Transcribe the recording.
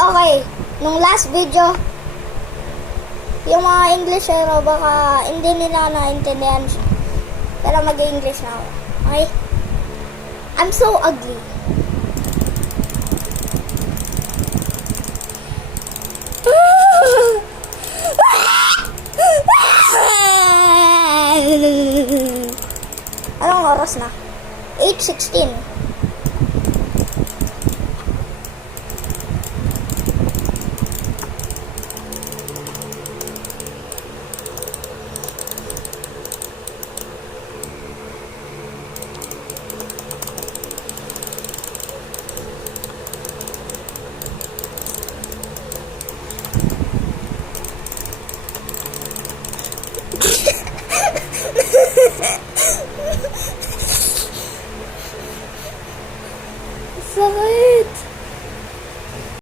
Okay, nung last video, yung mga Englishero baka hindi nila naintindihan siya. Pero mag-English na ako. Okay? I'm so ugly. Anong oras na? 8:16.